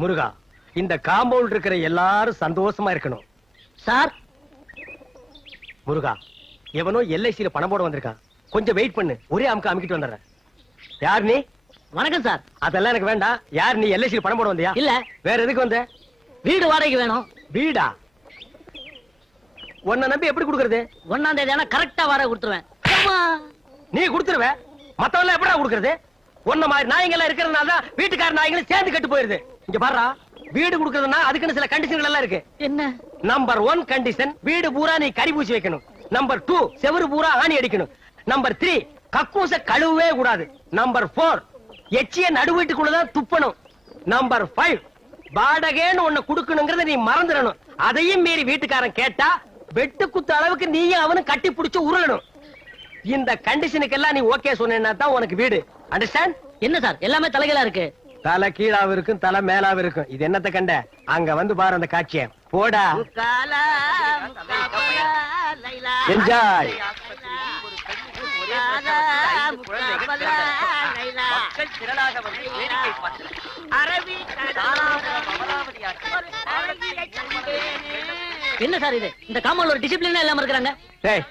முருகா, இந்த காம்பவுண்ட் இருக்கிற எல்லாரும் சந்தோஷமா இருக்கணும். சார் முருகா, எவனோ எல்ஐசியில பணம் போட வந்திருக்கான். கொஞ்சம் வெயிட் பண்ணு, ஒரே அமுக்கிட்டு வந்துடுறேன். யார் நீ? வணக்கம் சார். அதெல்லாம் எனக்கு வேண்டாம். யார் நீ? எல்ஐசியில பணம் போட வந்தியா? இல்ல. வேற எதுக்கு வந்த? வீடு வாடகைக்கு வேணும். வீடா? உன்னை நம்பி எப்படி கொடுக்கறது? 1ஆம் தேதி ஆனா கரெக்டா வாடகை கொடுத்துருவேன். நீ கொடுத்துருவ, மத்தவங்க எப்படா கொடுக்கறது? ஒன்ன மாதிரி நாய்கள் இருக்கிறதுனால தான் வீட்டுக்கார நாய்களும் சேர்ந்து கட்டு போயிருது. இங்க பாருடா, வீடு கொடுக்கறதுன்னா அதுக்குன்னு சில கண்டிஷன்கள் எல்லாம் இருக்கு. என்ன? நம்பர் 1 கண்டிஷன், வீடு பூரா நீ கறி பூசி வைக்கணும். நம்பர் 2, செவரு பூரா ஆணி அடிக்கணும். நம்பர் 3, கக்கூச கழுவவே கூடாது. நம்பர் 4, எச்சிய நடு வீட்டுக்குள்ளதான் துப்பணும். நம்பர் 5, வாடகைன்னு ஒண்ணு குடுக்கணுங்கிறத நீ மறந்துடணும். அதையும் மீறி வீட்டுக்காரன் கேட்டா வெட்டு குத்து அளவுக்கு நீயும் அவனும் கட்டி பிடிச்சு உருளணும். இந்த கண்டிஷனுக்கு எல்லாம் நீ ஓகே சொன்னா தான் உனக்கு வீடு. அண்டர்ஸ்டாண்ட்? என்ன சார் எல்லாமே தலைகளா இருக்கு? தலை கீழாவும் இருக்கும், தலை மேலாவும் இருக்கும். இது என்னத்த கண்ட? அங்க வந்து பாரு அந்த காட்சிய. போடா, என்ஜாய். என்ன சார் இது? இந்த காம்பவுண்ட்ல ஒரு டிசிப்ளின் இல்லாம இருக்காங்க. டேய்,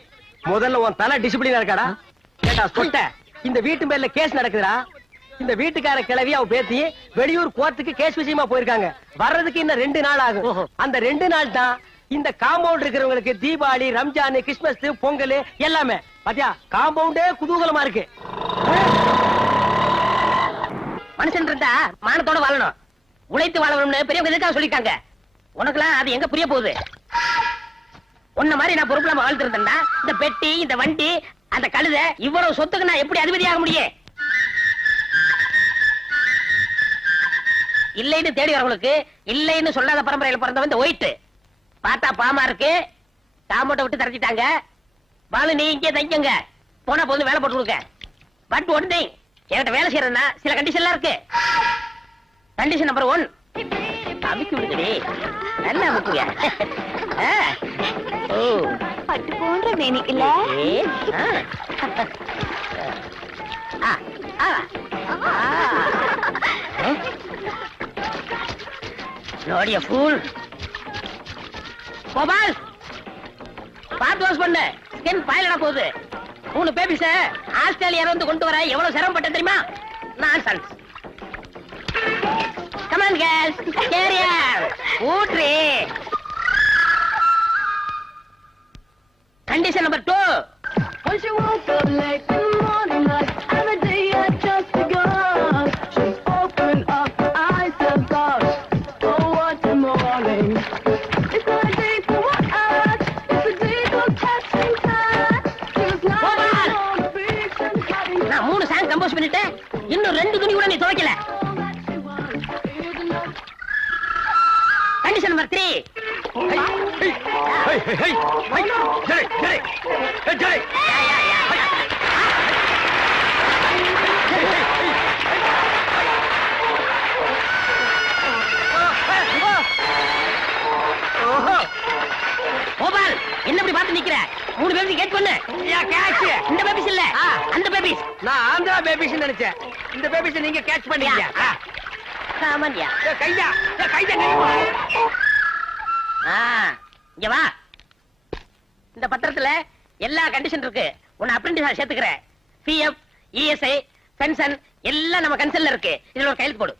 முதல்ல உன் தலை டிசிப்ளினா இருக்காடா? கேட்டா சொட்ட. இந்த வீட்டு பேர்ல கேஸ் நடக்குதுடா. இந்த வீட்டுக்கார கிளவி அவ பேத்தி வெளியூர் கோர்ட்டுக்கு கேஸ் விஷயமா போயிருக்காங்க. வர்றதுக்கு இன்னும் 2 நாள் ஆகும். அந்த 2 நாள் தான் இந்த காம்பவுண்ட் இருக்கிறவங்களுக்கு தீபாவளி, ரம்ஜான், கிறிஸ்துமஸ், பொங்கல் எல்லாமே. பாத்தியா, காம்பவுண்டே குதூகலமா இருக்கு. மனுஷன் இருந்தா மானத்தோட வாழணும், உழைத்து வாழணும்னு பெரியவங்க எதுக்காக சொல்லிட்டாங்க. உனக்குலாம் அது எங்க புரிய போகுது? உன்ன மாதிரி நான் பொறுப்புலாம வாழ்த்து இருந்தேன்னா இந்த பெட்டி, இந்த வண்டி, அந்த கழுதை, இவ்வளவு சொத்துக்கு நான் எப்படி அதிபதியாக முடியும்? இல்லைன்னு தேடி வரவங்களுக்கு இல்லைன்னு சொல்லாத பரம்பரையில பிறந்தவன் இந்த ஒயிட். பார்த்தா பாமா இருக்கு, காம்பவுண்ட விட்டு தரச்சிட்டாங்க. பாலு, நீ இங்கே தங்கிங்க, போனா போது வேலை போட்டு கொடுக்க. பட் ஒன் திங், என்கிட்ட வேலை செய்யறதுன்னா சில கண்டிஷன்லாம் இருக்கு. கண்டிஷன் நம்பர் 1, அமுக்கி விடுங்கடி, நல்லா அமுக்குங்க. ஓ, பட்டு போன்ற மேனி இல்ல? நோடிய ஃபூல். கோபால், பாத்து வாஷ் பண்ணு, ஸ்கின் பாயிலடா போகுது. 3 பேபிஸ ஆஸ்திரேலியால வந்து கொண்டு வர எவ்வளவு சிரமப்பட்ட தெரியுமா? நான்சென்ஸ். கம் ஆன் கேர்ள்ஸ், கேரியர் ஊட்ரி. Condition number 2, Once you woke up late in the morning, like every day I just begun. She's open up her eyes and thought, oh what a morning. It's not a day for what I watch, it's a day for catching time. She was not on the beach and having நான் 3 song compose பண்ணிட்டேன், இன்னும் 2 துணி கூட நீ துவைக்கல. Condition number 3, Gopal, என்ன இப்படி பார்த்து நிக்கிற? 3 பேபிஸ் கேட் பண்ணு. இந்த பேபிஸ் இல்ல, அந்த பேபிஸ். நான் ஆந்திரா பேபிஸ் நினைச்சேன். இந்த பேபிஸ் நீங்க கேட்ச் பண்ணீங்க. சாமான்யா, கையா கையா. இங்க வா. இந்த பத்திரத்துல எல்லா கண்டிஷன் இருக்கு. உன்னை அப்ரெண்டிஸா சேர்த்துக்கிறேன். பிஎஃப், இஎஸ்ஐ, பென்ஷன் எல்லாம் நம்ம கன்சல்ல இருக்கு. இதுல ஒரு கையெழுத்து போடு.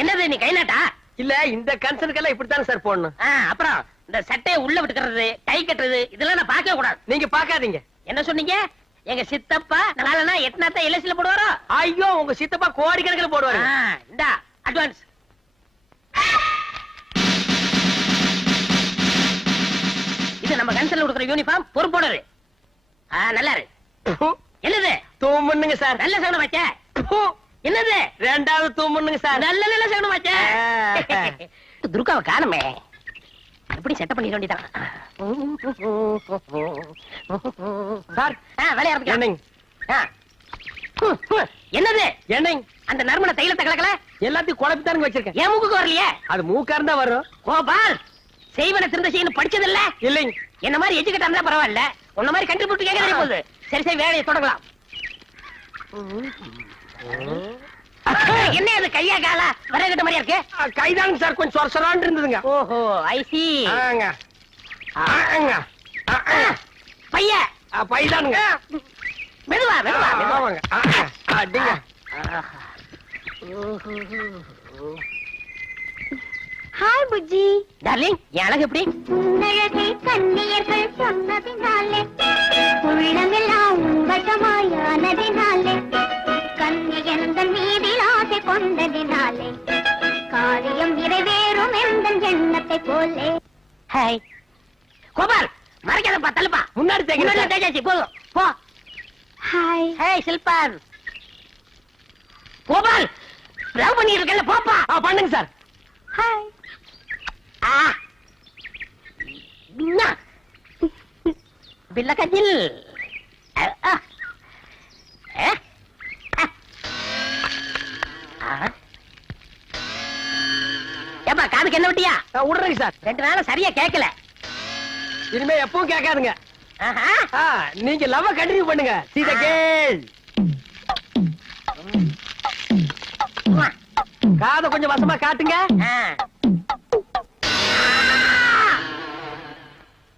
என்னது நீ கை நாட்டா? இல்ல, இந்த கன்சர்னுக்கெல்லாம் இப்படித்தான் சார் போடணும். அப்புறம் இந்த சட்டையை உள்ள விட்டுக்கிறது, டை கட்டுறது, இதெல்லாம் நான் பார்க்கவே கூடாது. நீங்க பாக்காதீங்க. என்ன சொன்னீங்க? எங்க சித்தப்பா நாளனா எத்தனாத்த எல்ஐசில போடுவாரோ? ஐயோ, உங்க சித்தப்பா கோடிக்கணக்கில் போடுவாரு. இந்தா அட்வான்ஸ். இது நம்ம கன்சல்ல கொடுக்குற யூனிஃபார்ம், பொறுப்போடரு. நல்லா இருக்கு. என்னது? தூமுன்னுங்க சார். நல்ல சகுனம் வச்ச. என்னது? 2வது தூமுன்னுங்க சார். நல்ல சகுனம் வச்ச. துர்காவை காணுமே, எப்படி செட்டப் பண்ணிட வேண்டியதான். சார், வேலைய ஆரம்பிக்க. என்னது? என்னங்க அந்த நறுமண தைலத்தை கலக்கல? எல்லாத்தையும் குழப்பித்தானுங்க வச்சிருக்கேன். என் மூக்குக்கு வரலையே. அது மூக்கா இருந்தா வரும். கோபால், செய்வன திருந்த செய்யணும் படிச்சது இல்ல? இல்லைங்க. என்ன மாதிரி எஜுகேட் இருந்தா பரவாயில்ல, உன்ன மாதிரி கண்டுபிடிச்சு கேட்க தெரிய போகுது. சரி சரி, வேலையை தொடங்கலாம். என்ன அது கையா காலா வரகட்ட மாதிரியா இருக்கு? கைதாங்க சார், கொஞ்சம் சொரசொரான்னு இருந்ததுங்க. ஓஹோ ஐ சி. ஆங்க ஆங்க பைய பைதானுங்க. மெதுவா மெதுவா மெதுவா. ஆமாங்க. அடிங்க. ஹாய் புஜ்ஜி. டார்லிங் என் அழகு எப்படி? உன்னழகை கண்ணியர்கள் சொன்னதினாலே உள்ளமெல்லாம் வசமாயானதினாலே கண்ணியந்தன் மீதில் ஆசை கொண்டதினாலே காரியம் நிறைவேறும் எந்த எண்ணத்தை போலே. ஹாய் கோபால் மறைக்காதப்பா தள்ளுப்பா. முன்னாடி தேய்க்கிறேன். தேஜாச்சி போதும் போ. ஹாய். ஹேய் சில்பான். கோபால் லவ் பண்ணிட்டு இருக்கல போப்பா. பண்ணுங்க சார். ஹாய். ஆ பின்னா பில்ல கஜில். ஏப்பா காதுக்கு என்ன விட்டியா? விடுறேங்க சார். 2 நாளா சரியா கேட்கல. இனிமே எப்பவும் கேட்காதுங்க. ஆஹா. நீங்க லவ் கண்டினியூ பண்ணுங்க. See the girl. காதை கொஞ்சம் வசமா காட்டுங்க.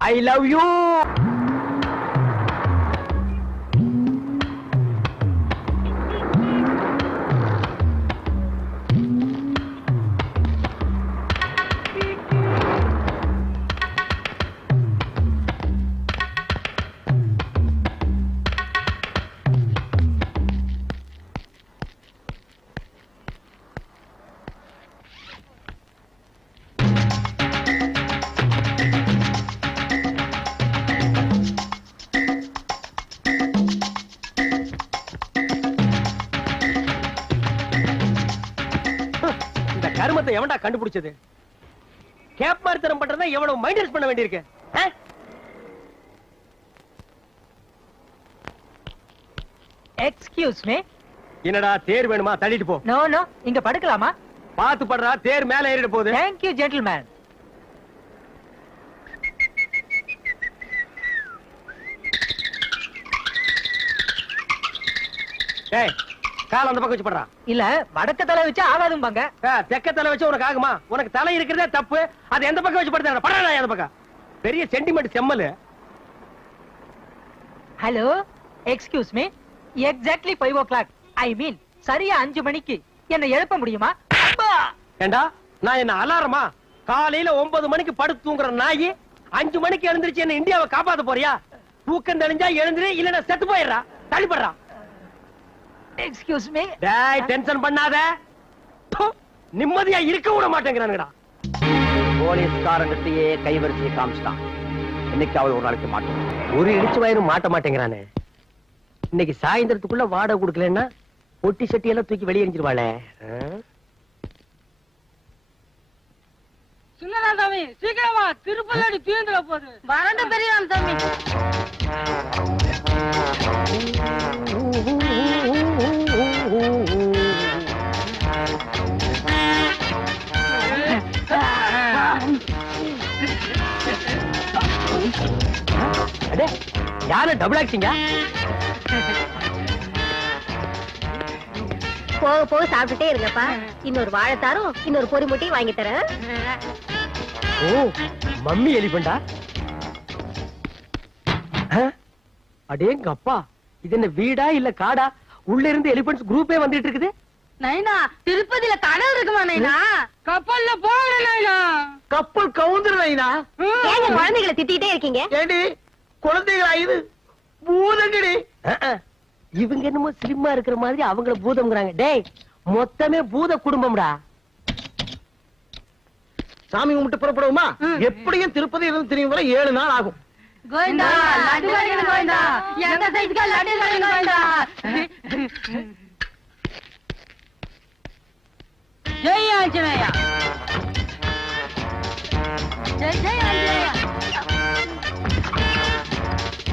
I love you. கருமத்தை எவன்டா கண்டுபிடிச்சது? கேப் மார்த்தனம் பண்றதா எவ்வளவு மைண்டஸ் பண்ண வேண்டியிருக்கு. Excuse me. என்னடா தேர் வேணுமா? தள்ளிட்டு போ. நோ நோ, இங்க படுக்கலாமா? பாத்து படுறா, தேர் மேல ஏறிட போகுது. Thank you gentleman. ஏய், கால் அந்த பக்கம் வச்சு படுறா. இல்ல வடக்க தலை வச்சு ஆகாதும்பாங்க. தெக்க தலை வச்சு உனக்கு ஆகுமா? உனக்கு தலை இருக்கிறதே தப்பு. அது எந்த பக்கம் வச்சு படுத்தா படுறா? அந்த பக்கம் பெரிய சென்டிமெண்ட் செம்மலு. Hello excuse me. Exactly 5 o'clock. I mean சரியா 5 மணிக்கு என்ன எழுப்ப முடியுமா? ஏண்டா நான் என்ன அலாரமா? காலையில 9 மணிக்கு படுத்து தூங்குற நாயி 5 மணிக்கு எழுந்திருச்சு என்ன இந்தியாவை காப்பாத்த போறியா? தூக்கம் தெளிஞ்சா எழுந்துரு, இல்லன்னா செத்து போயிடுறா. தள்ளிப்படுறா. Excuse me. டேய் டென்ஷன் பண்ணாத. நிம்மதியா இருக்க விட மாட்டேங்கிறானுங்கடா. போலீஸ்காரங்கத்தையே கைவரிசையை காமிச்சிட்டான். இன்னைக்கு அவள் ஒரு நாளைக்கு மாட்டோம். ஒரு இடிச்சு வயிறு மாட்ட மாட்டேங்கிறானே. இன்னைக்கு சாயந்தரத்துக்குள்ள வாடகை கொடுக்கலன்னா பொட்டி சட்டி எல்லாம் தூக்கி வெளியே எரிஞ்சிருவாளே. சின்னதா சாமி சீக்கிரமா திருப்பதி தீந்துட போகுது. வரண்ட பெரியவன் சாமி. யாரு டபுள் ஆக்டிங்க? போக போக சாப்பிட்டுட்டே இருங்கப்பா. இன்னொரு வாழைத்தாரும் இன்னொரு பொரி முட்டையும் வாங்கி தரேன். ஓ, மம்மி எலிபண்டா? அடேங்க அப்பா, இது என்ன வீடா இல்ல காடா? உள்ள இருந்து எலிபென்ட்ஸ் குரூப்பே வந்துட்டு இருக்குது. நைனா திருப்பதியில கடல் இருக்குமா நைனா? கப்பல்ல போகிற நைனா. கப்பல் கவுந்துருநா. ஏங்க குழந்தைகளை திட்டிட்டே இருக்கீங்க? ஏடி குழந்தைகளா? இது பூதங்கடி. இவங்க என்னமோ ஸ்லிம்மா இருக்கிற மாதிரி அவங்கள பூதம்ங்கறாங்க. டேய் மொத்தமே பூத குடும்பம்டா. சாமி கும்பிட்டு புறப்படுவோமா? எப்படியும் திருப்பதி இருந்து திரும்பி வர 7 நாள் ஆகும். கோவிந்தா லட்டு கடைக்கு கோவிந்தா. எந்த சைஸ்க்கு லட்டு கடைக்கு கோவிந்தா. ஜெய் ஆஞ்சநேயா. ஜெய் ஜெய் ஆஞ்சநேயா.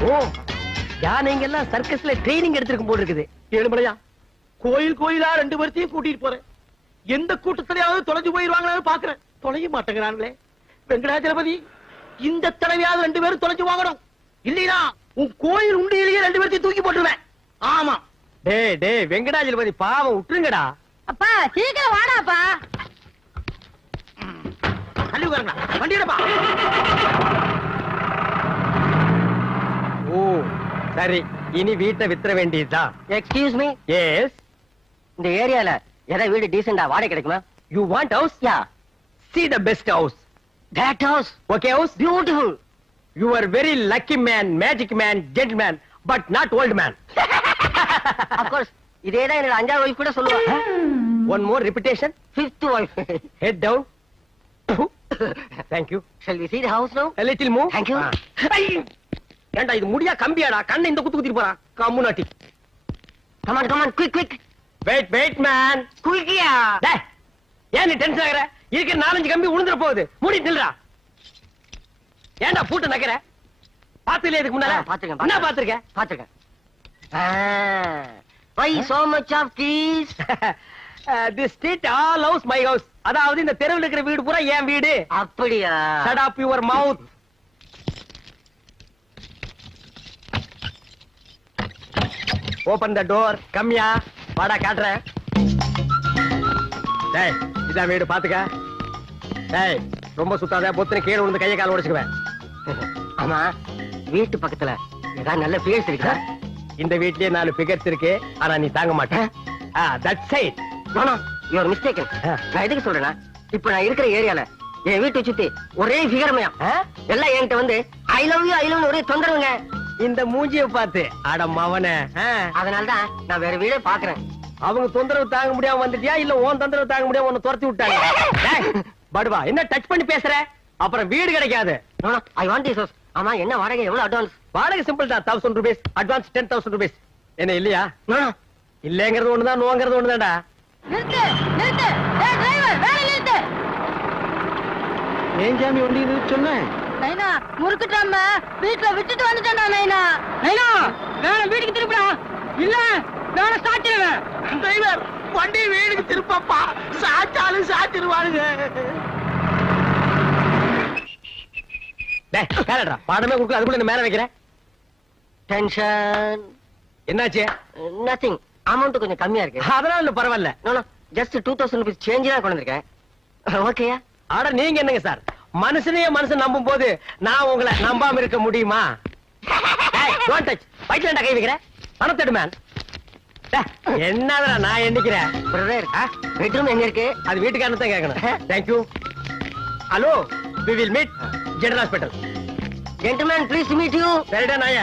ஓ, யானைங்க எல்லாம் சர்க்கஸ்ல ட்ரைனிங் எடுத்திருக்கும் போல இருக்குது. ஏழுமலையா, கோயில் கோயிலா 2 பேர்த்தையும் கூட்டிட்டு போறேன். எந்த கூட்டத்திலேயாவது தொலைஞ்சு போயிருவாங்களான்னு பாக்குறேன். தொலைய மாட்டேங்கிறாங்களே. வெங்கடாச்சலபதி, இந்த தடவையாவது 2 பேரும் தொலைஞ்சு வாங்கணும். இல்லையா உன் கோயில் உண்டியிலேயே 2 பேர்த்தையும் தூக்கி போட்டுருவேன். ஆமா, டேய் வெங்கடாஜலபதி பாவம் விட்டுருங்கடா. அப்பா சீக்கிரம் வாடாப்பா. தள்ளி உட்காருங்க. வண்டியடப்பா. ஓ சரி, இனி வீட்டை வித்துற வேண்டியதுதான். Excuse me, yes. இந்த ஏரியால ஏதாவது வீடு டீசெண்டா வாடகை கிடைக்குமா? You want house? Yeah. See the best house. That house Okay house? Beautiful. You are very lucky man, magic man, gentleman, but not old man. Of course இதேதான் என்னோட 5வது வைஃப் கூட சொல்லுவா. One more repetition. 5th wife. Head down. Thank you. Shall we see the house now? A little move. Thank you. ஐ! ஏண்டா இது முடியா கம்பியாடா? கண்ணை இந்த குத்து குத்திட்டு போறா. கம்முனாட்டி. Come on, quick. Wait man. குயிக்கியா. டேய், ஏன் நீ டென்ஷன் ஆகுற? இருக்கிற 4-5 கம்பி உளுந்துற போகுது. மூடி நில்றா. ஏண்டா பூட்டு நக்கற? பாத்துல இதுக்கு முன்னால? பாத்துக்கேன். என்ன பாத்துக்க? பாத்துக்கேன். Why so much of keys? This street all house my house. அதாவது இந்த தெருவுல இருக்கிற வீடு பூரா என் வீடு. அப்படியா? Shut up your mouth. Open the door. கம்மியா வாடா காட்றேன். டேய் இதான் வீடு பாத்துக்க. டேய் ரொம்ப சுத்தாத, பொத்துன கீழே விழுந்து கையை கால உடைச்சுக்குவேன். ஆமா, வீட்டு பக்கத்துல ஏதாவது நல்ல பிளேஸ் இருக்கா? இந்த வீட்லயே 4 பிகர்ஸ் இருக்கு, ஆனா நீ தாங்க மாட்டேன். That's it. No you are mistaken. நான் எதுக்கு சொல்றேன்னா, இப்ப நான் இருக்கிற ஏரியால என் வீட்டை சுத்தி ஒரே ஃபிகர்மயம். எல்லாம் என்கிட்ட வந்து ஐ லவ் யூ ஒரே தொந்தரவுங்க. இந்த மூஞ்சிய பார்த்து அட மவனே. அதனாலதான் நான் வேற வீடே பாக்குறேன். அவங்க தொந்தரவு தாங்க முடியாம வந்துட்டியா, இல்ல உன் தொந்தரவு தாங்க முடியாம உன்னை துரத்தி விட்டாங்க? டேய், படுவா என்ன டச் பண்ணி பேசுற? அப்புறம் வீடு கிடைக்காது. I want this house. ஆமா, என்ன வாடகை, எவ்வளவு அட்வான்ஸ்? வாடகை சிம்பிள் தான், 1000 rupees. Advance 10,000 rupees. என்ன இல்லையா? நோ இல்லங்கிறது ஒண்ணுதான், நோங்கிறது ஒண்ணுதான்டா. நிறுத்து. ஏய் டிரைவர், வேலை நிறுத்து. ஏன் ஜாமி வண்டி சொன்னேன்? நைனா முறுக்குட்டாம வீட்ல விட்டுட்டு வந்துட்டேன் நைனா. நைனா வேற வீட்டுக்கு திருப்பிடா. இல்ல வேற சாத்திடுவேன். டிரைவர் வண்டி வீடுக்கு திருப்பப்பா, சாச்சாலும் சாத்திடுவானுங்க. டேய் கேளடா, பாடமே கொடுக்க அதுக்குள்ள என்ன மேல வைக்கிறேன்? டென்ஷன். என்னாச்சு? நதிங். அமௌண்ட் கொஞ்சம் கம்மியா இருக்கு. அதெல்லாம் இல்ல, பரவாயில்ல. நோ ஜஸ்ட் 2000 rupees சேஞ்ச் தான் கொண்டு வந்திருக்கேன். ஓகேயா? ஆட நீங்க என்னங்க சார், மனுஷனையே மனுஷன் நம்பும் போது நான் உங்களை நம்பாம இருக்க முடியுமா? Don't touch. பைட்லண்டா கை வைக்கிறேன். பணத்தெடு மேன். என்னடா நான் எண்ணிக்கிறேன். பிரதர், பெட்ரூம் எங்க இருக்கு? அது வீட்டுக்காரன் தான் கேட்கணும். Thank you. Hello, we will meet general hospital. Gentleman please meet you. சரிடா நாய.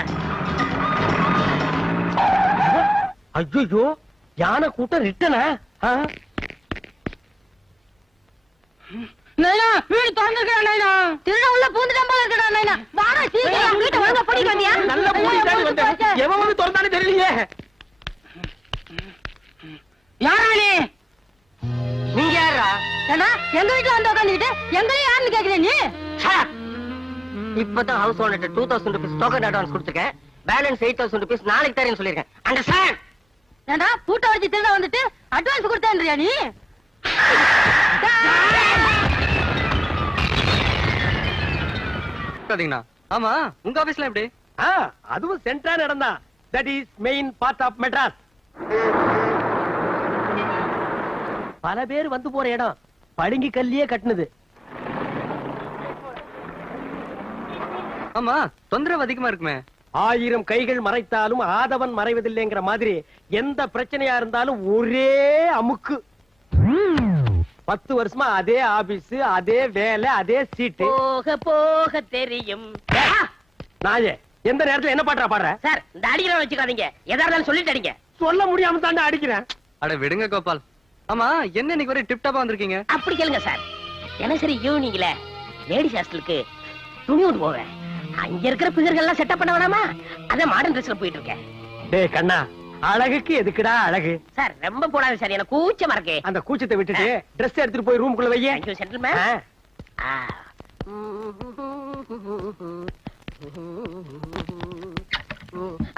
ஐயோ, யானை கூட்டம் ரிட்டனா? நைனா வீடு திறந்துக்கடா நைனா. திருட உள்ள பூந்துட்டான் போல இருக்கடா நைனா. வாடா சீக்கிரம் வீட்டை ஒழுங்கா பூட்டிட்டு வந்தியா? நல்ல பூட்டிட்டானே வந்தேன். எவன் வந்து திறந்தானே தெரியலையே. யாரா நீ? நீங்க யாரா? ஏண்டா எங்க வீட்ல வந்து உட்கார்ந்துட்டு எங்களையும் யாருன்னு கேக்குற நீ? இப்பதான் ஹவுஸ் ஓனர்ட்ட 2000 rupees டோக்கன் அட்வான்ஸ் கொடுத்துருக்கேன். பேலன்ஸ் 8000 rupees நாளைக்கு தரேன்னு சொல்லிருக்கேன். அண்டர்ஸ்டாண்ட்? ஏண்டா பூட்டை வச்சு திருட வந்துட்டு அட்வான்ஸ் கொடுத்தேன்றியா நீ? ஆமா, உங்க ஆபீஸ்ல எப்படி? அதுவும் சென்ட்ரா நடந்தா. That is main part of Madras. பல பேர் வந்து போற இடம், பளிங்கு கல்லியே கட்டுனது. ஆமா, தொந்தரவு அதிகமா இருக்குமே. 1000 கைகள் மறைத்தாலும் ஆதவன் மறைவதில்லைங்கிற மாதிரி எந்த பிரச்சனையா இருந்தாலும் ஒரே அமுக்கு. 10 வருஷமா அதே ஆபீஸ், அதே வேலை, அதே சீட்டு. போக போக தெரியும். நாயே எந்த நேரத்துல என்ன பாட்டா பாடுற? சார், இந்த அடிக்கிற வச்சுக்காதீங்க. எதா இருந்தாலும் சொல்லிட்டு அடிங்க. சொல்ல முடியாம தாண்டா அடிக்கிறேன். அட விடுங்க கோபால். ஆமா, என்ன இன்னைக்கு ஒரே டிப் டாப்பா வந்திருக்கீங்க? அப்படி கேளுங்க சார். தினசரி ஈவினிங்ல லேடிஸ் ஹாஸ்டலுக்கு துணி கொண்டு போவேன். அங்க இருக்கிற பிகர்கள் எல்லாம் செட்டப் பண்ண வேணாமா? அதான் மாடர்ன் ட்ரெஸ்ல போயிட்டு இருக்கேன். டேய் கண்ணா, அழகுக்கு எதுக்குடா அழகு? சார் ரொம்ப போடாது சார், எனக்கு கூச்சமா இருக்கு. அந்த கூச்சத்தை விட்டுட்டு Dress எடுத்துட்டு போய் ரூமுக்குள்ள வையே. Thank you gentlemen.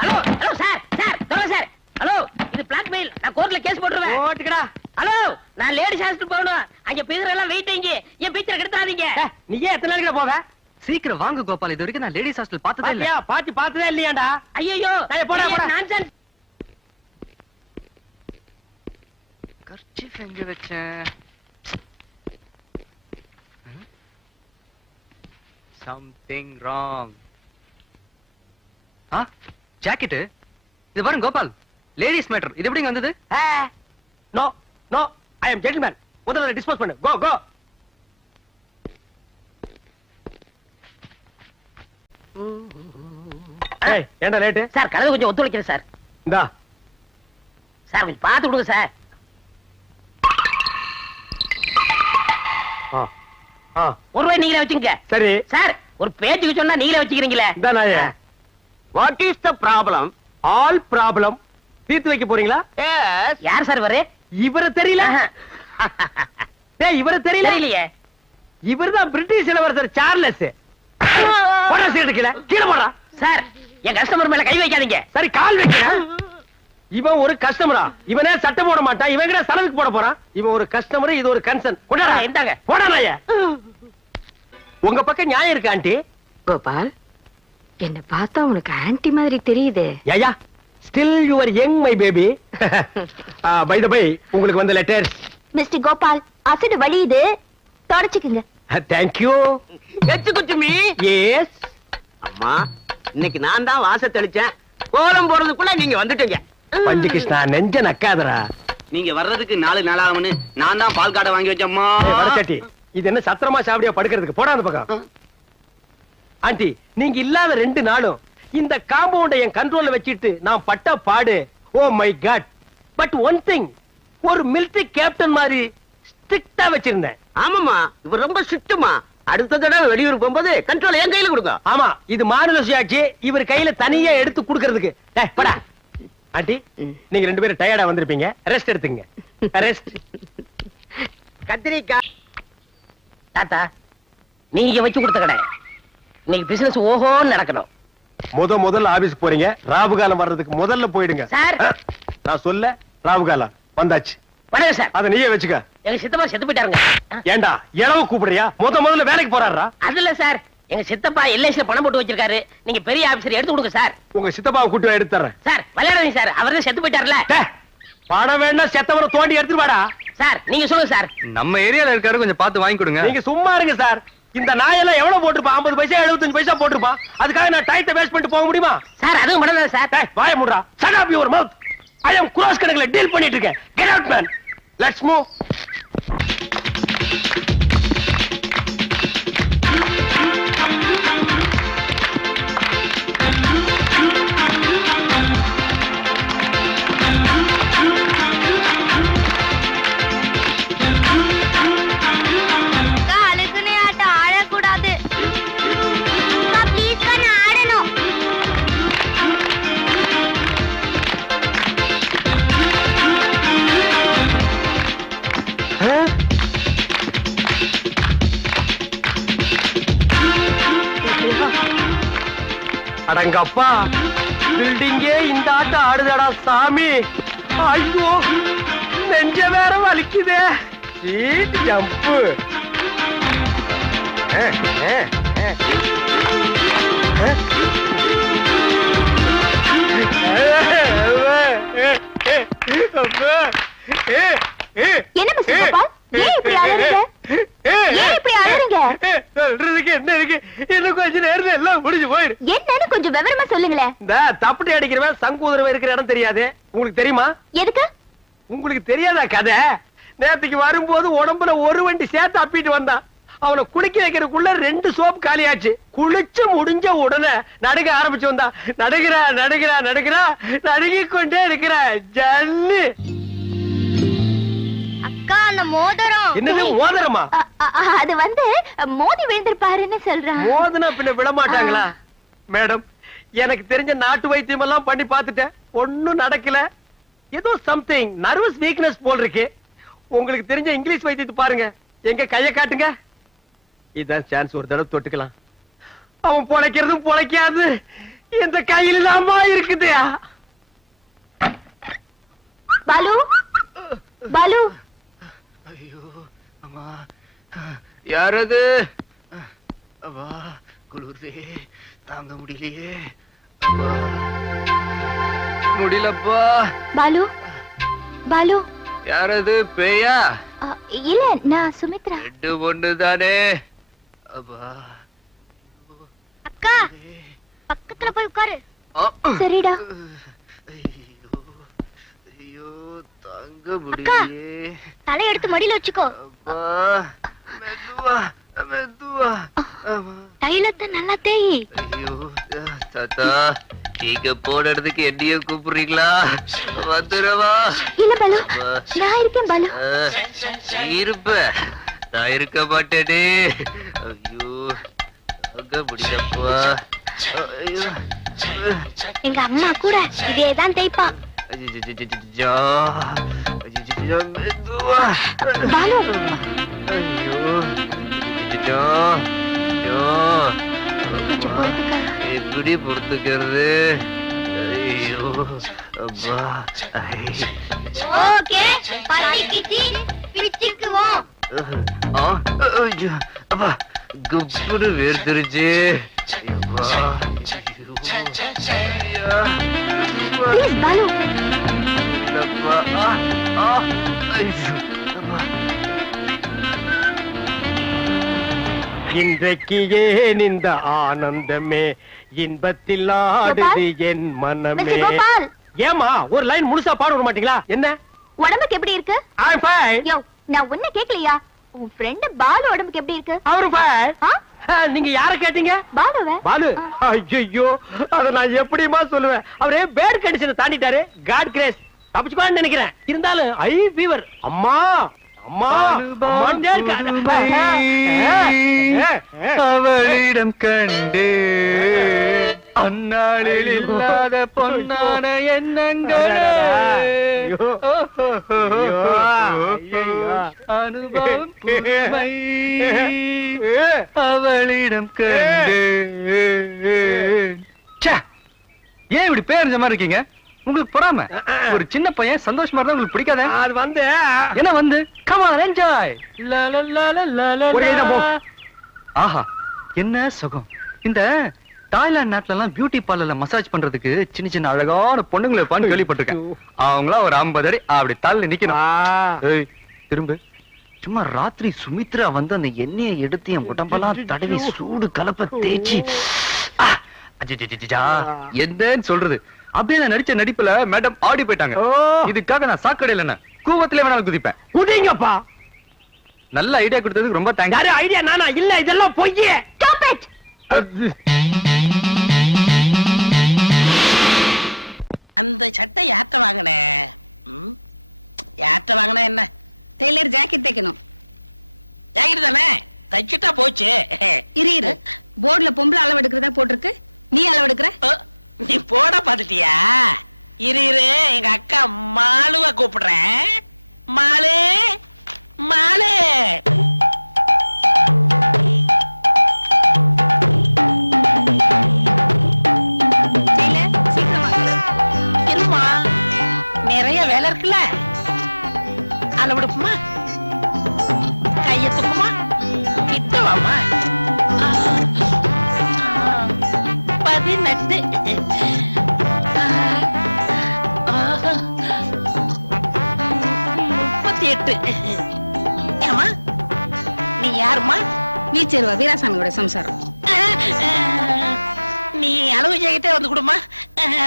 Hello hello sir, sir hello, இது பிளாக்மெயில். நான் கோர்ட்ல கேஸ் போட்டுருவேன். ஓட்டுக்கடா. ஹலோ, நான் லேடிஸ் ஹாஸ்டல் போகணும். அங்க பிகர் எல்லாம் வெயிட்டிங். என் பிக்சர் கெடுத்தாதீங்க. நீயே எத்தனை நாளைக்கு போவ? சீக்கிரம் வாங்க கோபால். இது வரைக்கும் நான் லேடிஸ் ஹாஸ்டல் பார்த்ததே இல்ல. பாத்தி பார்த்ததே இல்லையாடா? ஐயோ போடா. நான்சென்ஸ். கர்ச்சீஃப் எங்க வச்சேன்? Something wrong. ஜாக்கெட். இது பாருங்க கோபால், லேடிஸ் மேட்டர். இது எப்படிங்க வந்தது? No no, I am gentleman. முதல்ல டிஸ்போஸ் பண்ணு. கோ கோ. ஏய், ஏன்டா லேட்? சார் கலந்து கொஞ்சம் ஒத்துழைக்கிறேன் சார். இந்தா. சார் கொஞ்சம் பார்த்து கொடுங்க சார். ஒரு ரூபாய் நீங்களே வச்சுங்க. சரி சார் ஒரு பேச்சுக்கு சொன்னா நீங்களே வச்சுக்கிறீங்களே. இந்தா நாயே. What is the problem? All problem தீர்த்து வைக்க போறீங்களா? எஸ். யார் சார் இவரு? இவரை தெரியல? டேய், இவரை தெரியல? தெரியலையே. இவர்தான் பிரிட்டிஷ் இளவரசர் சார்லஸ். போடா சீட்டு கீழே கீழே போடா. சார் என் கஸ்டமர் மேல கை வைக்காதீங்க. சரி கால் வைக்கிறேன். இவன் ஒரு கஸ்டமரா? இவனே சட்டை போட மாட்டான், இவன் கிட்ட சலவுக்கு போட போறான். இவன் ஒரு கஸ்டமர், இது ஒரு கன்சர்ன். கொண்டாடா. இந்தாங்க. போடா நாயே. உங்க பக்கம் நியாயம் இருக்கு ஆண்டி. கோபால், என்ன பார்த்தா உனக்கு ஆன்ட்டி மாதிரி தெரியுது. Yeah still you are young my baby. By the by, உங்களுக்கு வந்த லெட்டர்ஸ். மிஸ்டர் கோபால், அசடு வலியுது, தொடச்சுக்குங்க. Thank you. எச்சுக்குச்சுமி. எஸ். அம்மா, இன்னைக்கு நான் தான் வாச தெளிச்சேன். கோலம் போறதுக்குள்ள நீங்க வந்துட்டீங்க. பஞ்சு கிருஷ்ணா, நெஞ்ச நக்காதரா. நீங்க வர்றதுக்கு 4 நாள் ஆகும்னு நான் தான் பால் காடை வாங்கி வச்சேம்மா. வடச்சட்டி, இது என்ன சத்திரமா சாவடியா படுக்கிறதுக்கு? போடா அந்த பக்கம். ஆண்டி, நீங்க இல்லாத 2 நாளும் இந்த காம்பவுண்ட என் கண்ட்ரோல்ல வச்சிட்டு நான் பட்ட பாடு. Oh my God. But one thing, ஒரு மிலிட்டரி கேப்டன் மாதிரி ஸ்ட்ரிக்ட்டா வச்சிருந்தேன். ஆமாமா, இவர் ரொம்ப ஸ்ட்ரிக்ட்டுமா. அடுத்த தடவை வெளியூர் போகும்போது கண்ட்ரோல் என் கையில கொடுங்க. ஆமா, இது மாநில சுயாட்சி. இவர் கையில தனியா எடுத்து குடுக்கிறதுக்கு. டேய் போடா. ஆண்டி, நீங்க 2 பேரும் டயர்டா வந்திருப்பீங்க, ரெஸ்ட் எடுத்துங்க. ரெஸ்ட். கத்திரிக்காய். தாத்தா நீங்க வச்சு கொடுத்த கடை இன்னைக்கு பிசினஸ் ஓஹோன்னு நடக்கணும். முதல்ல ஆபீஸ்க்கு போறீங்க, ராவுகாலம் வர்றதுக்கு முதல்ல போயிடுங்க. சார். நான் சொல்ல ராவுகாலம் வந்தாச்சு. வணக்கம் சார். அத நீயே வச்சுக்க. எங்க சித்தப்பா செத்து போயிட்டாருங்க. ஏண்டா இளவு கூப்பிடுறியா? முதல்ல வேலைக்கு போறாரா? அது இல்ல சார், எங்க சித்தப்பா எல்ஐசில பணம் போட்டு வச்சிருக்காரு. நீங்க பெரிய ஆபீசர் எடுத்து கொடுங்க சார். உங்க சித்தப்பாவை கூட்டி எடுத்து தர்றேன். சார் விளையாடுங்க சார், அவர்தான் செத்து போயிட்டாருல. பணம் வேணா செத்தவரை தோண்டி எடுத்துட்டு வாடா. சார் நீங்க சொல்லுங்க சார். நம்ம ஏரியால இருக்காரு, கொஞ்சம் பார்த்து வாங்கி கொடுங்க. நீங்க சும்மா இருங்க சார். இந்த நாயெல்லாம் எவ்வளவு போட்டுருப்பான்? 50 பைசா 75 பைசா போட்டுருப்பான். அதுக்காக நான் டைத்தை வேஸ்ட் பண்ணிட்டு போக முடியுமா? சார் அதுவும் பண்ணல சார். வாய முடுறா. shut up your mouth. I am cross கணக்குல டீல் பண்ணிட்டு இருக்கேன். Get out man. Let's move. அடங்கப்பா, பில்டிங்கே இந்த ஆட்டம் ஆடுதடா சாமி. ஐயோ, நெஞ்ச வேற வலிக்குதே. Seat jump. என்ன மிஸ்டர் கோபால், ஏன் இப்படி அலறீங்க? ஏன் இப்படி அலறீங்க? சொல்றதுக்கு என்ன இருக்கு? இன்னும் கொஞ்ச நேரம் எல்லாம் முடிஞ்சு போயிரு. என்னன்னு கொஞ்சம் விவரமா சொல்லுங்களேன். இந்த தப்பட்டை அடிக்கிறவன் சங்கூதரவன் இருக்கிற இடம் தெரியாது. உங்களுக்கு தெரியுமா? எதுக்கு? உங்களுக்கு தெரியாதா கதை? நேத்துக்கு வரும்போது உடம்புல ஒரு வண்டி சேர்த்து அப்பிட்டு வந்தான். அவனை குளிக்க வைக்கிறதுக்குள்ள 2 சோப் காலியாச்சு. குளிச்சு முடிஞ்ச உடனே நடுக ஆரம்பிச்சு வந்தா. நடுகிறா நடுகிறா நடுகிறா நடுங்கிக் கொண்டே இருக்கிறா. ஜல்லு. அக்கா, அந்த மோதிரம். என்னது மோதிரமா? அது வந்து மோதி விழுந்திருப்பாருன்னு சொல்றான். மோதினா பின்ன விட மாட்டாங்களா? மேடம், எனக்கு தெரிஞ்ச நாட்டு வைத்தியம் எல்லாம் பண்ணி பார்த்துட்டேன், ஒண்ணும் நடக்கல. ஏதோ சம்திங் நர்வஸ் வீக்னஸ் போல் இருக்கு. உங்களுக்கு தெரிஞ்ச இங்கிலீஷ் வைத்தியத்தை பாருங்க. எங்க கைய காட்டுங்க. இதான் சான்ஸ், ஒரு தடவை தொட்டுக்கலாம். அவன் பொழைக்கிறதும் பொழைக்காது இந்த கையில தாமா இருக்குது. பாலு, பாலு. ஐயோ அம்மா, யாரது? அம்மா, குளிர்தே, தாங்க முடியலையே. முடியலப்பா. பாலு, பாலு. யாரது பேயா? இல்ல நான் சுமித்ரா. ரெண்டு ஒண்ணு தானே. அப்பா அக்கா பக்கத்துல போய் உட்காரு. சரிடா. ஐயோ தாங்க முடியலையே. தலை எடுத்து மடியில வச்சுக்கோ. மெதுவா மெதுவா. தைலத்தை நல்லா தேய். ஐயோ தாத்தா நீங்க போனதுக்கு என்னையும் கூப்பிடுறீங்களா? வந்துடவா? இல்ல பாலு, நான் இருக்கேன் பாலு. இருப்ப நான் இருக்க மாட்டேனே. ஐயோ தாங்க முடியலப்பா. ஐயோ எங்க அம்மா கூட இதேதான் தேய்ப்பா. மெதுவா. பாலு ஐயோ எப்படி பொறுத்துக்கிறது? ஐயோ அப்பா. ஓகே பரவாயில்லை பிரிச்சுக்குவோம். அப்பா குப்புன்னு வேர்த்துருச்சு. ப்ளீஸ் பாலு. இன்றைக்கு ஏன் இந்த ஆனந்தமே, இன்பத்தில் ஆடுது என் மனமே. மிஸ்டர் கோபால், ஏமா ஒரு லைன் முழுசா பாட விட மாட்டீங்களா? என்ன உடம்புக்கு எப்படி இருக்கு? I'm fine. யோ, நான் உன்ன கேக்கலையா? உன் ஃப்ரெண்ட் பாலு உடம்புக்கு எப்படி இருக்கு? அவரும் fine. நீங்க யார கேட்டீங்க? பாலுவே. பாலு ஐயோ அத நான் எப்படிமா சொல்லுவேன்? அவரே பேட் கண்டிஷனை தாண்டிட்டாரு. காட் கிரேஸ் தப்பிச்சுக்கலாம்னு நினைக்கிறேன். இருந்தாலும் ஐ ஃபீவர். அம்மா அம்மா அவளிடம் கண்டு அந்நாளில் இல்லாத பொன்னான எண்ணங்கள் அனுபவம் புதுமை. அவளிடம் கண்டு. ஏன் இப்படி பேரஞ்ச மாதிரி இருக்கீங்க? உங்களுக்கு பொறாம? ஒரு சின்ன பையன் சந்தோஷமா இருந்தா உங்களுக்கு பிடிக்காத? அது வந்து என்ன வந்து கம் ஆன் என்ஜாய். ஆஹா என்ன சுகம். இந்த தாய்லாந்து நாட்டுல எல்லாம் பியூட்டி பார்லர்ல மசாஜ் பண்றதுக்கு சின்ன சின்ன அழகான பொண்ணுங்களை இருப்பான்னு கேள்விப்பட்டிருக்கேன். அவங்களா ஒரு 50 அடி அப்படி தள்ளி நிக்கணும். திரும்ப சும்மா ராத்திரி சுமித்ரா வந்து அந்த எண்ணெயை எடுத்து என் உடம்பெல்லாம் தடவி சூடு கலப்ப தேய்ச்சி என்னன்னு சொல்றது. அப்படியே நான் நடிச்ச நடிப்புல மேடம் ஆடி போயிட்டாங்க. இதுக்காக நான் சாக்கடையில என்ன கூவத்திலே வேணாலும் குதிப்பேன். குதிங்கப்பா. நல்ல ஐடியா கொடுத்ததுக்கு ரொம்ப தேங்க்ஸ். யாரு ஐடியா? நானா? இல்ல இதெல்லாம் பொய்யே. Stop it. அந்த சட்டை யார்ட்ட வாங்கின? யார்ட்ட வாங்கினா என்ன? டெய்லர் ஜாக்கெட் தைக்கணும். ஜாக்கெட் தானே தைச்சிட்டா போச்சு. இரு போர்டுல பொம்பளை அளவு எடுக்கிறதா போட்டிருக்கு. நீ அளவு எடுக்கிற? நீ போட பாத்துட்டியா? இரு எங்க அக்கா மாலுவ கூப்பிடுறேன். மாலு மாலு. இருமா நிறைய வேலை இருக்குல்ல. அளவு எடுப்புமா? கைய தூக்குமா? கிட்ட வாமா. 18 38. ஏமா நீ யாருமா? வீச்சேருவா வீராசாமியோட சம்சாரம். நீ அளவு ஜாக்கெட்டே வந்து கொடுமா.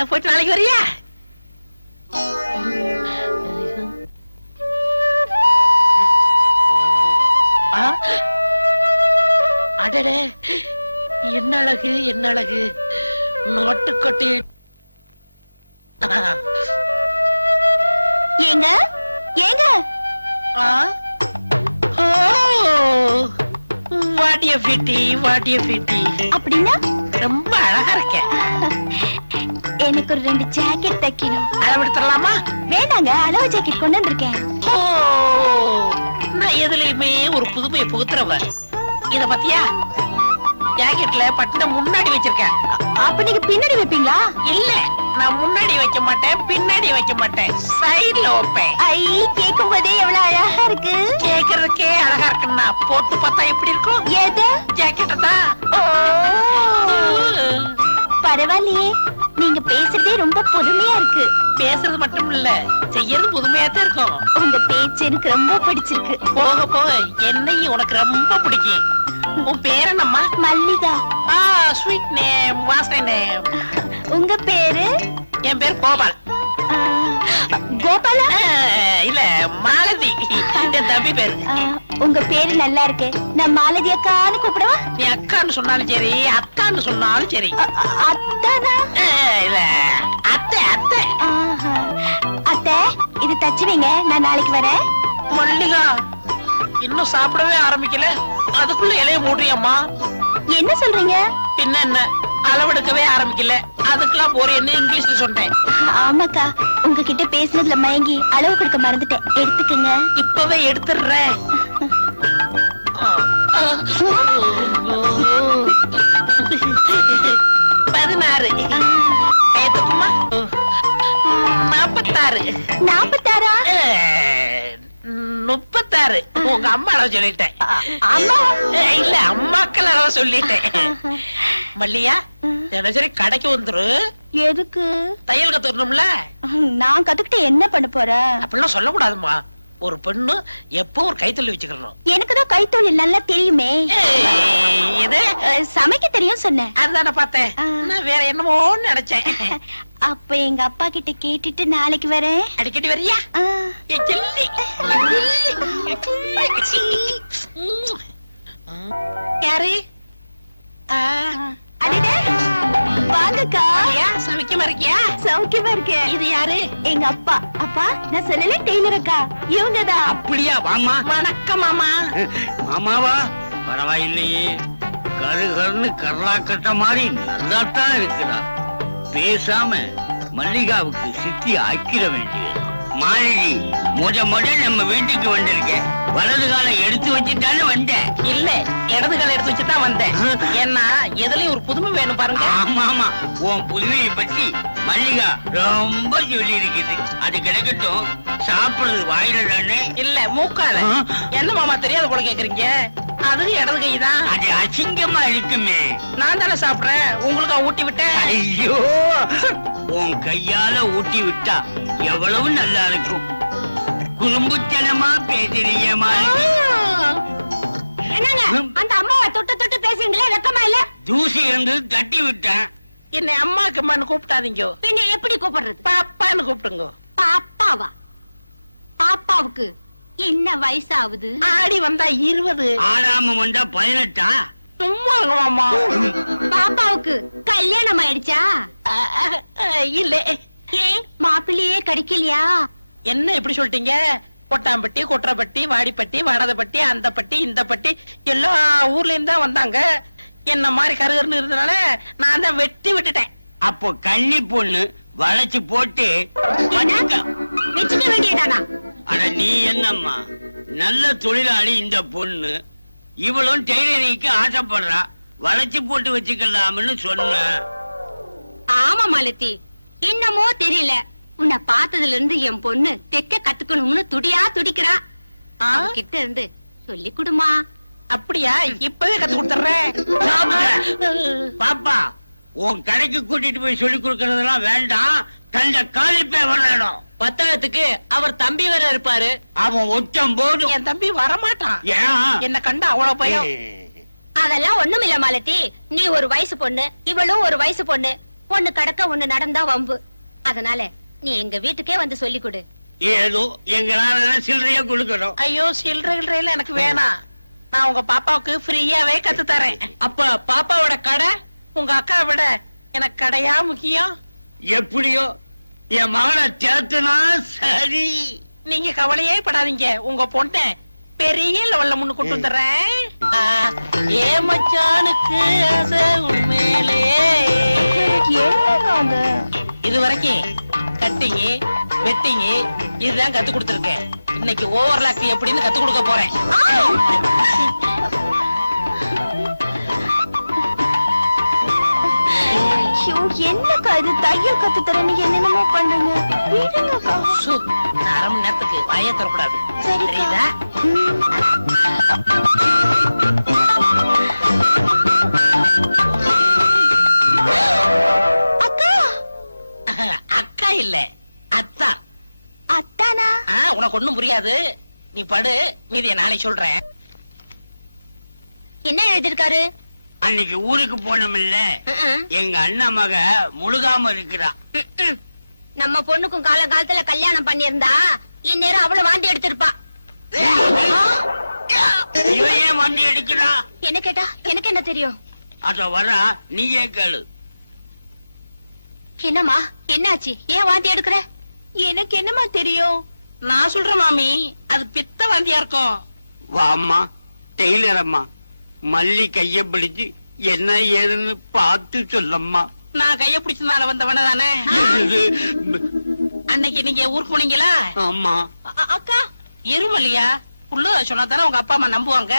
போயிட்டு நாளைக்கு வரியா? அடடே என்ன அழகு என்ன அழகு. நாட்டுக்கொட்டி. ஏங்க ஏங்க வாடிய பிட்டி அப்படின்னா ரொம்ப அழகா இருக்க. எனக்கு ஒரு 2 ஜாக்கெட் தைக்கணும். அளவெடுத்துடலாமா? வேண்டாங்க, அளவு ஜாக்கெட் கொண்டு வந்திருக்கேன். நான் எதுலயுமே ஒரு புதுமையை புகுத்துறவ. இத பத்தியா? ஜாக்கெட்ல பட்டனை முன்னாடி வச்சிருக்கேன். அப்ப நீங்க பின்னாடி வைப்பீங்களா? இல்ல நான் முன்னாடி வைக்க மாட்டேன், பின்னாடி வைக்க மாட்டேன், சைடுல வைப்பேன். ஐ கேக்கும் போதே எவ்வளவு அழகா இருக்கு. கேக்குறதுக்கே அழகா இருக்குன்னா போட்டு பார்த்தா எப்படி இருக்கும்? எது? ஜாக்கெட் தான். பரவாயில்லையே, நீங்க பேசுறதே ரொம்ப புதுமையா இருக்கு. பேசுறது மட்டும் இல்ல, செய்யறது புதுமையா தான் இருக்கும். உங்க பேர் பேச்சு எனக்கு ரொம்ப பிடிச்சிருக்கு. போக போக என்னையும் உனக்கு ரொம்ப பிடிக்கும். உன் பேர் என்னம்மா? மல்லிகா. ஸ்வீட் நேம், வாசனை நேம். உங்க பேரு? என் பேர் கோபால். கோபாலா? இல்ல மாலதி, என் தம்பி பேரு. உங்க பேரு நல்லா இருக்கு. நான் மாலதி அக்கான்னு கூப்பிடவா? நீ அக்கான்னு சொன்னாலும் சரி, அத்தான்னு சொன்னாலும் சரி. அத்தானா? இல்ல அத்தை அத்தை. அத்தை, இது தச்சு வைங்க, நான் நாளைக்கு வரேன். மல்லிகா, இன்னும் சாப்பிடவே ஆரம்பிக்கல, அதுக்குள்ள இலைய மூடுறியம்மா. என்ன சொல்றீங்க? பின்ன என்ன, அளவெடுக்கவே ஆரம்பிக்கல, அதுக்கெல்லாம் போறேன்னு இங்கிலீஷ்ல சொன்னேன். ஆமாக்கா, உங்ககிட்ட பேசுனதுல மயங்கி அளவு கொடுக்க மறந்துட்டேன். எடுத்துக்கங்க. இப்பவே எடுத்துடுறேன். 16 ஏத்துக்குமா? 46 46? 36. உங்க அம்மா அளவு சொல்லிட்டேன். அம்மா? இல்ல, அம்மாக்கள் அளவு சொல்லிட்டேன். மல்லியா, தினசரி கடைக்கு வந்துரு. எதுக்கு? தையல் கத்துக்கணும்ல. நான் கத்துக்கிட்டு என்ன பண்ண போறேன்? அப்படிலாம் சொல்லக்கூடாதுமா. ஒரு பெண்ணு எப்போ ஒரு கைத்தொழில் வச்சுக்கணும். எனக்குதான் கைத்தொழில் நல்லா தெரியுமே. இது சமைக்க தெரியும் சொன்னேன். அதுதானே பார்த்தேன். நான் வேற என்னமோ நினைச்சேன். அப்ப எங்க அப்பா கிட்ட கேட்டுட்டு நாளைக்கு வரேன். அடிக்கடி வரியா? என் செல்லி. யாரு? அடடே, வாங்கக்கா. சமைக்கமா இருக்கியா? சௌக்கியமா இருக்கேன். இது யாரு? எங்க அப்பா. அப்பா, நான் சொல்லல டெய்லர் அக்கா, இவங்கதான். அப்படியா? வாமா. வணக்கம் மாமா. மாமாவா? பரவாயில்லையே, கருகருன்னு கர்லா கட்ட மாதிரி நல்லாத்தான் இருக்குதா. பேசாம மல்லிகாவுக்கு சித்தி ஆக்கிட வேண்டியது. மாலினி, முத நம்ம வீட்டுக்கு வந்திருக்க. வலது காலை எடுத்து வச்சுட்டாலும் வந்தேன். இல்ல, இடது காலை எடுத்து வச்சுதான் வந்தேன். ஏன்னா எதுலயும் ஒரு புதுமை வேணும் பாருங்க. ஆமா ஆமா, உன் புதுமையை பத்தி மல்லிகா ரொம்ப சொல்லி இருக்குது. அது கிடைக்கட்டும், சாப்பிடுறது வாயில தானே? இல்ல, மூக்கால. என்ன மாமா தெரியாத போல கேக்குறீங்க? அது இடது கைதான். அது அசிங்கமா இருக்குமே. நான் தானே சாப்பிடுறேன், உங்களுக்கு ஊட்டி விட்டேன். ஐயோ, உன் கையால ஊட்டி விட்டா எவ்வளவு நல்லா இருக்கும். குறும்புத்தனமா பேசுறீங்க மாலினி. என்னங்க அந்த அம்மாவை தொட்டு தொட்டு பேசுறீங்களே, வெக்கமா இல்ல? தூசி இருந்து தட்டி விட்டேன். என்னை அம்மாக்கு அம்மான்னு கூப்பிட்டாதீங்க. பின்ன எப்படி கூப்பிடுறது? பாப்பான்னு கூப்பிடுங்க. பாப்பாவா? பாப்பாவுக்கு என்ன வயசாகுது? ஆடி வந்தா 20. ஆறாம வந்தா 18. சும்மா இருங்க மாமா. பாப்பாவுக்கு கல்யாணம் ஆயிடுச்சா? இல்ல. ஏன் மாப்பிள்ளையே கிடைக்கலையா? என்ன இப்படி சொல்லிட்டீங்க? கொட்டாம்பட்டி, கொற்றப்பட்டி, வாடிப்பட்டி, வடதப்பட்டி, அந்த பட்டி, இந்த பட்டி, எல்லா ஊர்ல இருந்து தான் வந்தாங்க. என்ன மாதிரி கருகருன்னு இருந்தனால நான் தான் வெட்டி விட்டுட்டேன். அப்போ கன்னி பொண்ணு வளைச்சு போட்டு வச்சுக்க வேண்டியதானா? அட நீ என்னம்மா, நல்ல தொழிலாளி இந்த பொண்ணு. இவளும் டெய்லரிங்க்கு ஆசைப்படுறா, வளைச்சு போட்டு வச்சுக்கலாம்னு சொன்ன. ஆமா மாலதி, என்னமோ தெரியல, உன்னை பார்த்ததுல இருந்து என் பொண்ணு தெக்க கத்துக்கணும்னு துடியா துடிக்கிறா. கிட்ட இருந்து சொல்லி கொடுமா. அப்படியா? இப்பவே கத்து கொடுத்துறேன். பாப்பா, உன் கடைக்கு கூட்டிட்டு போய் சொல்லி கொடுக்கறதெல்லாம் வேண்டாம். தந்த காலிப்பே வரணும். பத்தாயிரத்துக்கு அவர் தம்பி வேற இருப்பாரு. அவன் ஒச்சம் போதும். என் தம்பி வரமாட்டான். ஏன்? என்ன கண்டா அவ்வளவு பயம். அதெல்லாம் ஒண்ணும் இல்ல மாலதி, நீ ஒரு வயசு பொண்ணு, இவளும் ஒரு வயசு பொண்ணு. ஒண்ணு கடக்க ஒண்ணு நடந்தா வம்பு. அதனால நீ எங்க வீட்டுக்கே வந்து சொல்லி கொடு. ஏதோ எங்களால சில்லறையா கொடுக்கணும். ஐயோ, சில்லறையில எனக்கு வேணாம். நான் உங்க பாப்பாவுக்கு ஃப்ரீயாவே கத்து தரேன். அப்ப பாப்பாவோட கடை உங்க அக்கா விட எனக்கு கடையா முக்கியம்? எப்படியோ என் மகனை சேர்த்துனா சரி. நீங்க கவலையே படாதீங்க, உங்க பொண்ணை பெரிய லெவல்ல முன்னு கொண்டு வந்துடுறேன். ஏ மச்சானுக்கு ஆசை உண்மையிலே. இது வரைக்கும் கட்டிங், வெட்டிங் இதுதான் கத்து கொடுத்துருக்கேன். இன்னைக்கு ஓவர்லாக் எப்படின்னு கத்து கொடுக்க போறேன். என்னக்கா இது, தையல் கத்து தரேன்னு என்னென்னமோ பண்ணுங்க. விடுங்கக்கா. அரை மணி நேரத்துக்கு வாயே தரக்கூடாது, சரிக்கா. தெரியுதா? அக்கா. அக்கா இல்ல, அத்தா. அத்தானா? உனக்கு ஒண்ணும் புரியாது. நீ படு, மீதிய நாளைக்கு சொல்றேன். என்ன எழுதிருக்காரு? அன்னைக்கு ஊருக்கு போனோம்ல, எங்க அண்ணன் மக முழுகாம இருக்கிறா. நம்ம பொண்ணுக்கும் காலகாலத்துல கல்யாணம் பண்ணியிருந்தா இந்நேரம் அவ்வளவு வாந்தி எடுத்திருப்பா. இவன் ஏன் வண்டி எடுக்கிறா? என்ன கேட்டா எனக்கு என்ன தெரியும்? அத வரா, நீயே கேளு. என்னம்மா என்னாச்சு? ஏன் வாந்தி எடுக்கிற? எனக்கு என்னம்மா தெரியும்? நான் சொல்றேன் மாமி, அது பித்த வாந்தியா இருக்கும். வாம்மா டெய்லர் அம்மா, மல்லி கைய பிடிச்சு என்ன ஏதுன்னு பார்த்து சொல்லம்மா. நான் கைய பிடிச்சதால வந்தவன தானே. அன்னைக்கு நீங்க ஊருக்கு போனீங்களா? ஆமா. அக்கா எருமல்லையா புள்ள சொன்னா தானே உங்க அப்பா அம்மா நம்புவாங்க.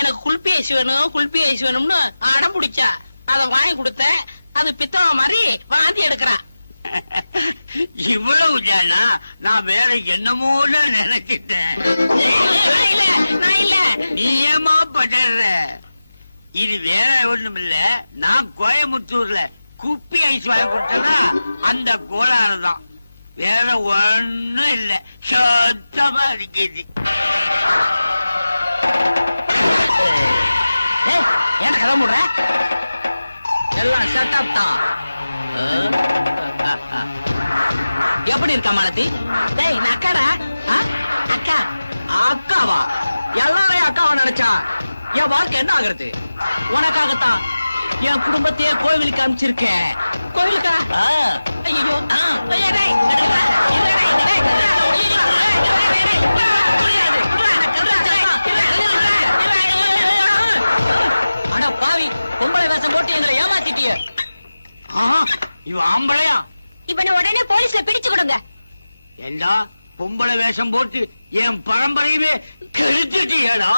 எனக்கு குல்பி ஐஸ் வேணும், குல்பி ஐஸ் வேணும்னு அடம் பிடிச்சா, அத வாங்கி கொடுத்தேன். அது பித்தவ மாதிரி வாந்தி எடுக்கிறா. இவ்வளவு ஜானா, நான் வேற என்னமோல நினைச்சிட்டேன். நான் இல்ல. நீ ஏமா படுற? இது வேற ஒண்ணும் இல்ல, நான் கோயம்புத்தூர்ல குப்பி ஐஸ் வாங்கி கொடுத்தனா அந்த கோளாறு தான், வேற ஒண்ணும் இல்ல. சுத்தமா இருக்குது. ஏன் கதை முடுற? எல்லாம் செட்டப் தான். எப்படி இருக்கா மாலதி? டேய் நான் அக்காடா. அக்கா அக்காவா? எல்லாரையும் அக்காவா நினைச்சா என் வாழ்க்கை என்ன ஆகுறது? உனக்காகத்தான் என் குடும்பத்தையே கோவிலுக்கு அனுப்பிச்சிருக்கேன். கோவிலுக்கா? ஐயோ அட பாவி, பொம்பளை வேஷம் போட்டு எங்களை ஏமாத்திட்டிய. இவ ஆம்பளையா? இவனை உடனே போலீஸ்ல பிடிச்சு கொடுங்க. ஏண்டா பொம்பளை வேஷம் போட்டு என் பரம்பரையுமே கெடுத்துட்டியடா?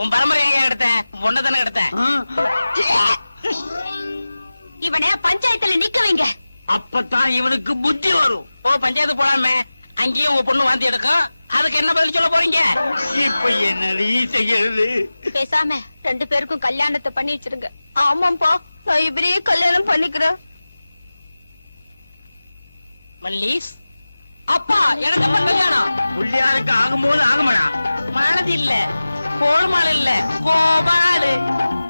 உன் பரம்பரை எங்க எடுத்தேன்? பொண்ணை தானே எடுத்தேன். இவனை பஞ்சாயத்துல நிக்க வைங்க. அப்பதான் இவனுக்கு புத்தி வரும். ஓ பஞ்சாயத்து போலாமே, அங்கேயும் உங்க பொண்ணு வாந்தி எடுக்கும். அதுக்கு என்ன பதில் சொல்ல போறீங்க? இப்ப என்னடி செய்யறது? பேசாம 2 பேருக்கும் கல்யாணத்தை பண்ணி வச்சிருங்க. ஆமாப்பா, நான் இவரையே கல்யாணம் பண்ணிக்கிறேன். மல்லீஸ் அப்பா, எனக்கு அப்ப கல்யாணம். புள்ளியாருக்கு ஆகும்போது ஆகுமாடா. மாலதி இல்ல, கோல்மால் இல்ல, கோபாலு.